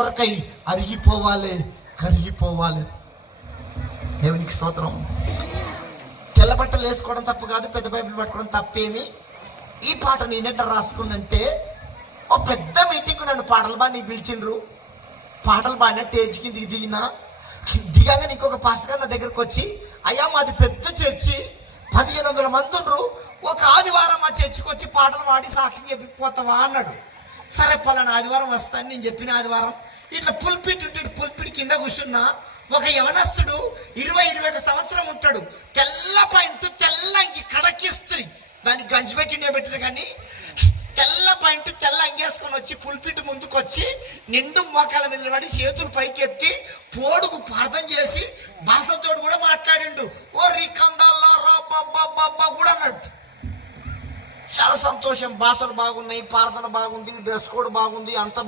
కొరకై అరిగిపోవాలి, కరిగిపోవాలి. దేవునికి స్తోత్రం. తెల్ల బట్టలు వేసుకోవడం తప్పు కాదు, పెద్ద బైబిల్ పట్టుకోవడం తప్పేమి. ఈ పాట నేనెట్లా రాసుకున్నంటే, ఓ పెద్ద మీటింగ్ నన్ను పాటలు బాగా పిలిచిండ్రు. పాటలు బాగా స్టేజ్ కిందికి దిగాగా ఇంకొక పాస్టర్ గారు నా దగ్గరకు వచ్చి, అయ్యా మాది పెద్ద చర్చి, 1500 మంది ఉండ్రు, ఒక ఆదివారం మా చర్చికి వచ్చి పాటలు పాడి సాక్ష్యం చెప్పిపోతావా అన్నాడు. సరే పలానా ఆదివారం వస్తాను. నేను చెప్పిన ఆదివారం ఇట్లా పుల్పిట్ ఉంటాడు, పుల్పిట్ కింద కూర్చున్నా. ఒక యవనస్తుడు 20-21 సంవత్సరం ఉంటాడు, తెల్ల పాయింట్, తెల్ల అంగి, కడకిస్త్రీ, దానికి గంజి పెట్టిన కానీ తెల్ల పాయింట్, తెల్ల అంగేసుకొని వచ్చి పుల్పిట్ ముందుకు వచ్చి నిండు మోకాల మీద పడి చేతులు పైకెత్తి పోడుకు ప్రార్థన చేసి భాషతో కూడా మాట్లాడిండు. ఓ రికందాల్లో రా కూడా అన్నాడు. చాలా సంతోషం. భాషలు బాగున్నాయి, ప్రార్థన బాగుంది, డ్రెస్ కోడ్ బాగుంది, అంత